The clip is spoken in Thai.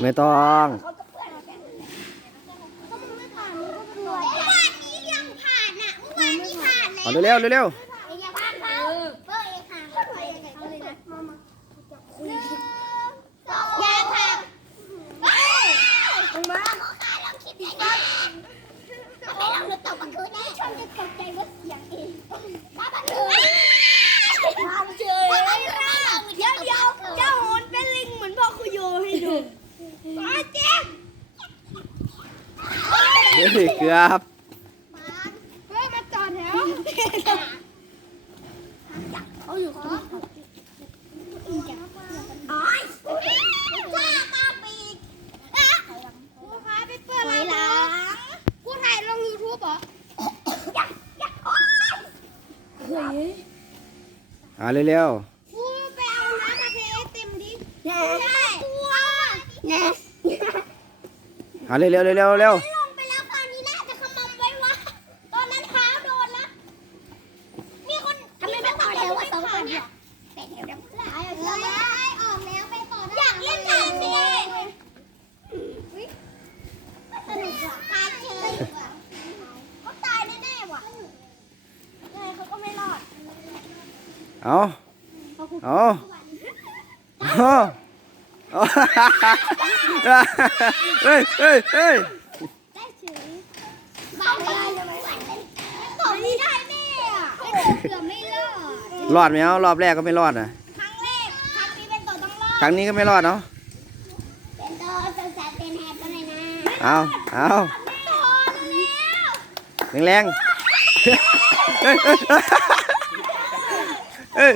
อยู่นะไม่ต้องเขาจะเปื่อนแบบถ้ามึงไม่ผ่านมึงก็กลัวเมื่อวานนี้ยั เฮ้ยเกือบเฮ้ยมาจอดแถวเขาอยู่ข้างนอกอ๋อจ้าตาปีกอะกูหายไปเปิดอะไรหลังกูถ่ายลงยูทูบเหรออยากอยากโอ๊ยเฮ้ยเอาเร็วกูไปเอาน้ำมาเทให้เต็มดิใช่กลัวแน่ๆเอาเร็วๆเร็วๆเร็วลงไปแล้วคราวนี้น่าจะขมำไว้วะตอนนั้นเท้าโดนแล้วมีคนทำไมไม่ต่อแถวว่าสองคนเนี่ยแต่แถวดังหลายอะเฮ้ยออกแล้วไปต่ออยากเล่นกันสิสนุกว่ะตายเฉยเขาตายแน่ๆว่ะยังไงเขาก็ไม่รอด ๆ เอาเอาเอาเอาเฮ้ยเฮ้ยเฮ้ยได้เฉยบ้าเลยต่อนี้ได้แน่อะเกือบไม่รอดรอดไหมเอารอบแรกก็ไม่รอดนะครั้งแรกครั้งนี้เป็นตัวต้องรอดครั้งนี้ก็ไม่รอดเนาะเป็นตัวสงสารเป็นแฮปอะไรนะเอาเอาตัวแล้วแรง ๆเฮ้